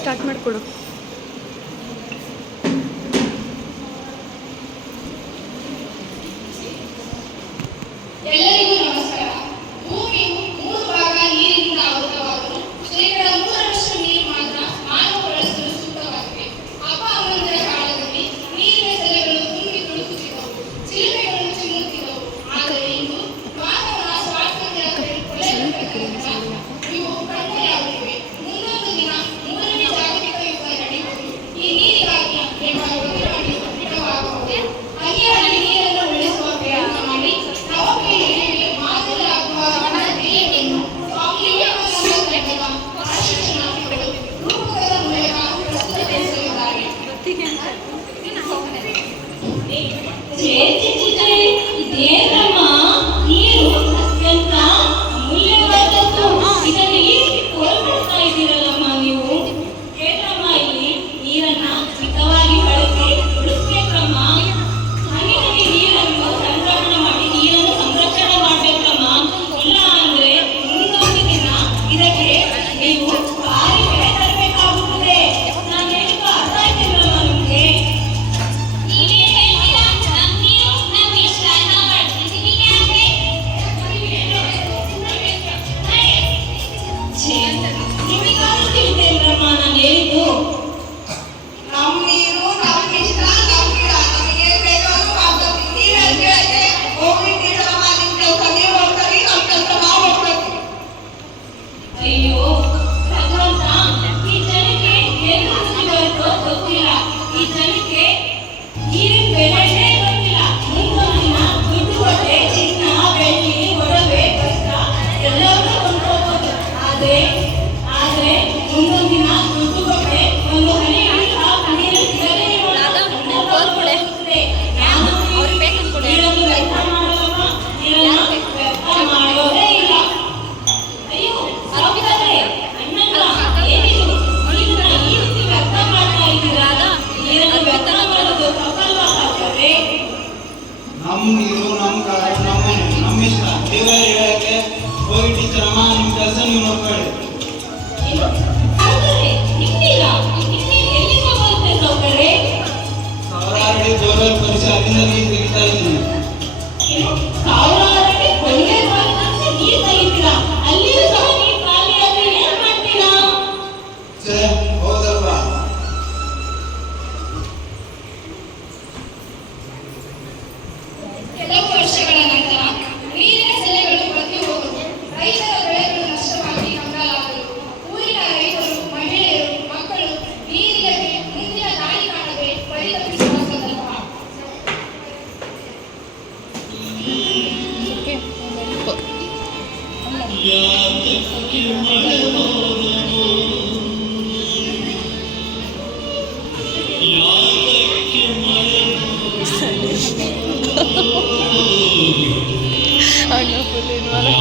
Start ಮಾಡಿಕೊಡು. ಎಲ್ಲರಿಗೂ ನಮಸ್ಕಾರ. ಭೂಮಿ 3 ಭಾಗ ನೀರಿನಿಂದ ಆವೃತವಾದರೂ ಶೇಕಡ 3ರಷ್ಟು ನೀರು ಮಾತ್ರ ಮಾನವ ಬಳಸಲು ಸೂಕ್ತವಾಗಿವೆ. ಅಪ್ಪ ಅಮ್ಮಂದಿರ ಕಾಲದಲ್ಲಿ ನೀರಿನ ಸೆಲೆಗಳು ತುಂಬಿ ತುಳುಕುತ್ತಿದ್ದವು, ಚಿಲುಮೆಗಳು ಚಿಮ್ಮುತ್ತಿದ್ದವು. ಆದರೆ ಇಂದು ಮಾನವನ ಸ್ವಾರ್ಥದ ಇವು ಕಣ್ಮರೆಯಾಗುತ್ತಿವೆ. ಮುಂದೊಂದು ದಿನ 3ನೇ ಜಾಗತಿಕ ಯುದ್ಧ ನಡೆಯುವುದು ಈ ನೀರಿಗಾಗಿ ಎಂಬ ದೃಢವಾಗಬಹುದು. ಹನಿ ಹನಿ ನೀರನ್ನು ಉಳಿಸುವ ಪ್ರಯತ್ನ ಮಾಡಿ ನವಪೀಳಿಗೆಗೆ ಮಾದರಿಯಾಗುವ ಧ್ಯೇಯವನ್ನು ಸ್ವಾಮಿ ವಿವೇಕಾನಂದ ರಾಷ್ಟ್ರಶಿಕ್ಷಣ ರೂಪಕದ ಮೂಲಕ ಪ್ರಸ್ತುತಪಡಿಸಲಿದ್ದಾರೆ. ಇದೇನಮ್ಮ ನೀರು ಅತ್ಯಂತ ಅಮೂಲ್ಯವಾದದ್ದು. ಇದನ್ನು ಏಕೆ ಕೋಲ್ಕೊಳ್ತಾ ಇದ್ದೀರಲ್ಲಮ್ಮ ನೀವು? ಹೇಳಮ್ಮ, ಇಲ್ಲಿ ನೀರನ್ನ ಮಿತವಾಗಿ ಬಳಸಿ ಉಳಿಸ್ಬೇಕಮ್ಮ. ಹನಿ ಹನಿ ನೀರನ್ನು ಸಂಗ್ರಹಣೆ ಮಾಡಿ ನೀರನ್ನು ಸಂರಕ್ಷಣೆ ಮಾಡ್ಬೇಕಮ್ಮ. ಇಲ್ಲ ಅಂದ್ರೆ ಮುಂದೊಂದು ದಿನ ಇದಕ್ಕೆ ನೀವು ಭಾರಿ ಬೆಳೆ ತರಬೇಕಾಗುತ್ತದೆ. ನಾನು ಹೇಳಿದ್ದು ಅರ್ಥ ಆಯ್ತಿಲ್ಲಮ್ಮ ನಿಮ್ಗೆ? ನಿಮಗಾದ್ರೂ ತಿಳಿದಿಲ್ಲಮ್ಮ ನಾನು ಹೇಳಿದ್ದು? ನಮ್ಮ ನೀರು ನಮ್ಮ ಇಷ್ಟ, ನಮ್ಮ ಗಿಡ, ನಮಗೆ ಬೇಕಾದ್ರೂ ಆಗ್ತದೆ. ನೀವೇನು ಕೇಳಕ್ಕೆ ಹೋಗಿ ನೀರಮ್ಮ, ನಿಮ್ಮ ಕೆಲಸ ನೀವು ಹೋಗ್ತಾರೆ, ನಮ್ಮ ಕೆಲಸ ನಾವು ಹೋಗ್ಬೇಕು. ಅಯ್ಯೋ ಭಗವಂತ, ಈ ಜನಕ್ಕೆ ಏನು ಬರುತ್ತೋ ಗೊತ್ತಿಲ್ಲ. ಈ ಜನಕ್ಕೆ ನೀರಿನ ಬೆಲೆನೇ ಗೊತ್ತಿಲ್ಲ. ಮುಂದೊಂದಿನ ದುಡ್ಡು ಕೊಟ್ಟೆ ಚಿನ್ನ ಬೆಳ್ಳಿ ಒಡವೆ ಕಷ್ಟ ಎಲ್ಲವನ್ನೂ ಕೊಂಡ್ಕೋಬಹುದು. ಆದ್ರೆ ಮುಂದೊಂದಿನ ದುಡ್ಡು ಕೊಟ್ಟೆ ಒಂದು ಹನಿ ನೀರು ಸಿಗದೇ ನೀರನ್ನು ವ್ಯರ್ಥ ಮಾಡಲ್ಲಮ್ಮ, ನೀರನ್ನು ವ್ಯರ್ಥ ಮಾಡೋದೇ ಇಲ್ಲ. ಅಯ್ಯೋ ಸಾವಿರವೇ ಅಣ್ಣಂದ್ರ, ಏನಿದು ನೀರನ್ನ ಈ ರೀತಿ ವ್ಯರ್ಥ ಮಾಡ್ತಾ ಇದ್ದೀರಾ? ನೀರನ್ನು ವ್ಯರ್ಥ ಮಾಡೋದು ತಪ್ಪಲ್ವಾ ಸಾಕವೇ? ನಮ್ಮ ನೀರು, ನಮ್ಮ ಕಾಲ, ನಮ್ಮ ಇಷ್ಟ. ದೇವರ ಹೇಳಕ್ಕೆ ಹೋಗಿ ಟೀಚರ್ ಅಮ್ಮ, ನಿಮ್ಮ ಕೆಲಸ ನೀವು ನೋಡ್ಕೊಳ್ಳಿ. ಏನು ಸೌಕರ್ಯ? ನಿಮ್ಮಿಲ್ಲ ನಿಮ್ಮೀರು ಎಲ್ಲಿಂದ ಬರುತ್ತೆ ಸೌಕರ್ಯ? ಸಾವಿರಾರು ಅಡಿ ಬೋರ್ವೆಲ್ ಪರಿಸಿ ಅಲ್ಲಿಂದ ನೀರು ತೆಗಿತಾ ಇದ್ದೀನಿ. ಏನು ಸಾವಿರಾರು ಅಡಿ ಕೊಳವೆ ಬಾವಿಯಿಂದ ನೀರು ತೆಗಿತೀರಾ? ಅಲ್ಲಿಯೂ ಸಹ ನೀರು ಖಾಲಿ ಆದ್ರೆ ಏನ್ ಮಾಡ್ತೀರಾ? ಛೇ, ಹೌದಲ್ವಾ? ಕೆಲವು ವರ್ಷಗಳ ನಂತರ ನೀರಿನ ಸೆಲೆಗಳು ಬತ್ತಿ ಹೋದವು. ರೈತರ ಬೆಳೆಗಳು ನಷ್ಟವಾಗಿ ಕಂಗಾಲಾದರು. ಊರಿನ ರೈತರು, ಮಹಿಳೆಯರು, ಮಕ್ಕಳು ನೀರಿಲ್ಲದೆ ಮುಂದಿನ ದಾರಿ ಕಾಣದೆ ಪರಿತಪಿಸುವ ಸಂದರ್ಭ. ಅಣ್ಣ ಫುಲ್ ಇನ್ವಾಲ್ವ್.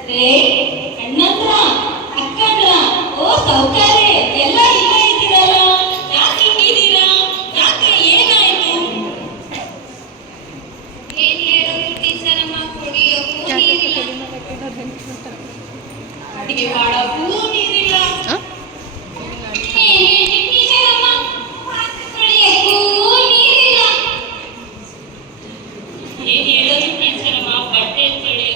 ಅರೇ ಅಣ್ಣಂದ್ರ, ಅಕ್ಕಂದ್ರ, ಓ ಸೌಕರ್ಯ, ಎಲ್ಲ ಇಲ್ಲೇ ಇದ್ದೀರಲ್ಲ. ಯಾಕೆ ಹಿಂಗಿದ್ದೀರಾ? ಯಾಕೆ ಏನಾಯ್ತು? ಏನ್ ಹೇಳೋದು ಟೀಚರ್ ಅಮ್ಮ, ಕುಡಿಯೋಕ್ಕೂ ನೀರಿಲ್ಲ, ಅಡಿಗೆ ಮಾಡೋಕ್ಕೂ ನೀರಿಲ್ಲ. ಏನ್ ಹೇಳ್ತಿ ಟೀಚರ್ ಅಮ್ಮ? ಕುಡಿಯೋಕ್ಕೂ ನೀರಿಲ್ಲ. ಏನ್ ಹೇಳೋದು ಟೀಚರ್ ಅಮ್ಮ? ಬಟ್ಟೆ ತೊಳೆಯೋಕ್ಕೂ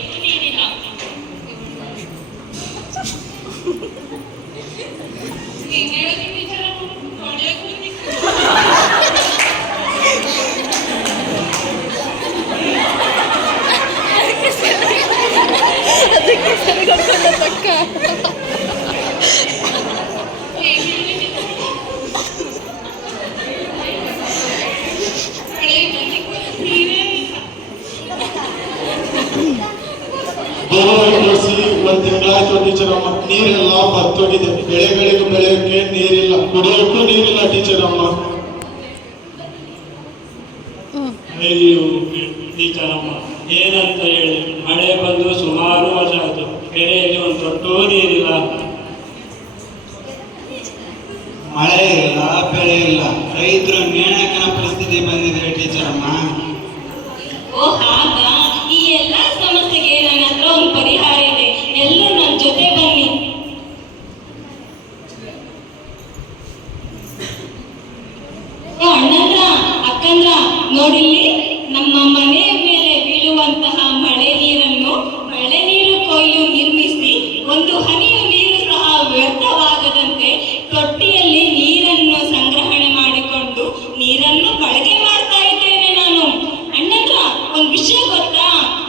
ಬೋರ್ವೆಲ್ ಕೊಡಿಸಿ ಒಂದು ತಿಂಗಳಾಯ್ತು ಟೀಚರ್ ಅಮ್ಮ. ನೀರೆಲ್ಲ ಬತ್ತೋಗಿದೆ. ಬೆಳೆಗಳಿಗೆ ಬೆಳೆಯೋಕ್ಕೆ ನೀರಿಲ್ಲ, ಕುಡಿಯೋಕ್ಕೂ ನೀರಿಲ್ಲ ಟೀಚರ್ ಅಮ್ಮ. ಅಯ್ಯೋ ಟೀಚರ್ ಅಮ್ಮ, ಏನಂತ ಹೇಳಿ, ಮಳೆ ಬಂದು ಸುಮಾರು ವರ್ಷ ಆಯ್ತು, ಕೆರೆಯಲ್ಲಿ ಒಂದು ತೊಟ್ಟೂ ನೀರಿಲ್ಲ. ಮಳೆ ಇಲ್ಲ, ಬೆಳೆ ಇಲ್ಲ, ರೈತರು ನೇಣಕನ ಪರಿಸ್ಥಿತಿ ಬಂದಿದೆ ಟೀಚರ್ ಅಮ್ಮ. ಓ ಹಾಗಾ? ಈ ಎಲ್ಲ ಸಮಸ್ಯೆಗೆ ನನ್ನ ಹತ್ರ ಒಂದು ಪರಿಹಾರ ಇದೆ. ಎಲ್ಲರೂ ನನ್ನ ಜೊತೆ ಬನ್ನಿ. ಓ ಅಣ್ಣಂದ್ರ, ಅಕ್ಕಂದ್ರ, ನೋಡಿಲ್ಲಿ ನಮ್ಮ ಮನೆಯ ಮೇಲೆ ಬೀಳುವಂತಹ ಮಳೆ ನೀರನ್ನು ಮಳೆ ನೀರು ಕೊಯ್ಲು ನಿರ್ಮಿಸಿ ಒಂದು ಹನಿಯು ನೀರು ಸಹ ವ್ಯರ್ಥವಾಗದಂತೆ ತೊಟ್ಟಿಯಲ್ಲಿ ನೀರನ್ನು ಸಂಗ್ರಹಣೆ ಮಾಡಿಕೊಂಡು ನೀರನ್ನು ಬಳಕೆ ಮಾಡ್ತಾ ಇದ್ದೇನೆ ನಾನು. ಅಣ್ಣಂದ್ರ, ಒಂದು ವಿಷಯ ಗೊತ್ತಾ?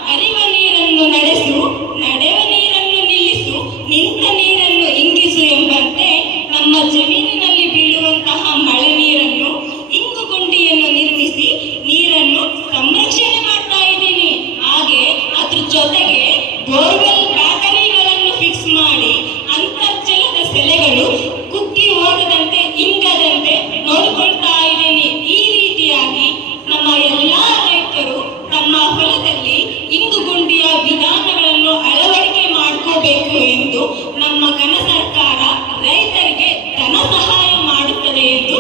ಹರಿವ ನೀರನ್ನು ನಡೆಸು, ನಡೆವ ನೀರನ್ನು ನಿಲ್ಲಿಸು, ನಿಂತ ನೀರನ್ನು ಇಂಗಿಸು ಎಂಬಂತೆ ನಮ್ಮ ಜಮೀನಿನಲ್ಲಿ ಬೀಳುವಂತಹ ಮಳೆ ನೀರನ್ನು ಇಂಗು ಗುಂಡಿಯನ್ನು ನಿರ್ಮಿಸಿ ನೀರನ್ನು ಸಂರಕ್ಷಣೆ ಮಾಡ್ತಾ ಇದ್ದೀನಿ. ಹಾಗೆ ಅದ್ರ ಜೊತೆಗೆ ಬೋರ್ವೆಲ್ ಬ್ಯಾಟರಿಗಳನ್ನು ಫಿಕ್ಸ್ ಮಾಡಿ ಅಂತರ್ಜಲದ ಸೆಲೆಗಳು ಕುಗ್ಗಿ ಹೋಗದಂತೆ ಇಂಗದಂತೆ ನೋಡಿಕೊಳ್ತಾ ಇದ್ದೀನಿ. ಈ ರೀತಿಯಾಗಿ ನಮ್ಮ ಎಲ್ಲಾ ರೈತರು ತಮ್ಮ ಹೊಲದಲ್ಲಿ ಇಂಗು ಗುಂಡಿಯ ವಿಧಾನಗಳನ್ನು ಅಳವಡಿಕೆ ಮಾಡ್ಕೋಬೇಕು ಎಂದು ನಮ್ಮ ಘನ ಸರ್ಕಾರ ರೈತರಿಗೆ ಧನ ಸಹಾಯ ಮಾಡುತ್ತದೆ ಎಂದು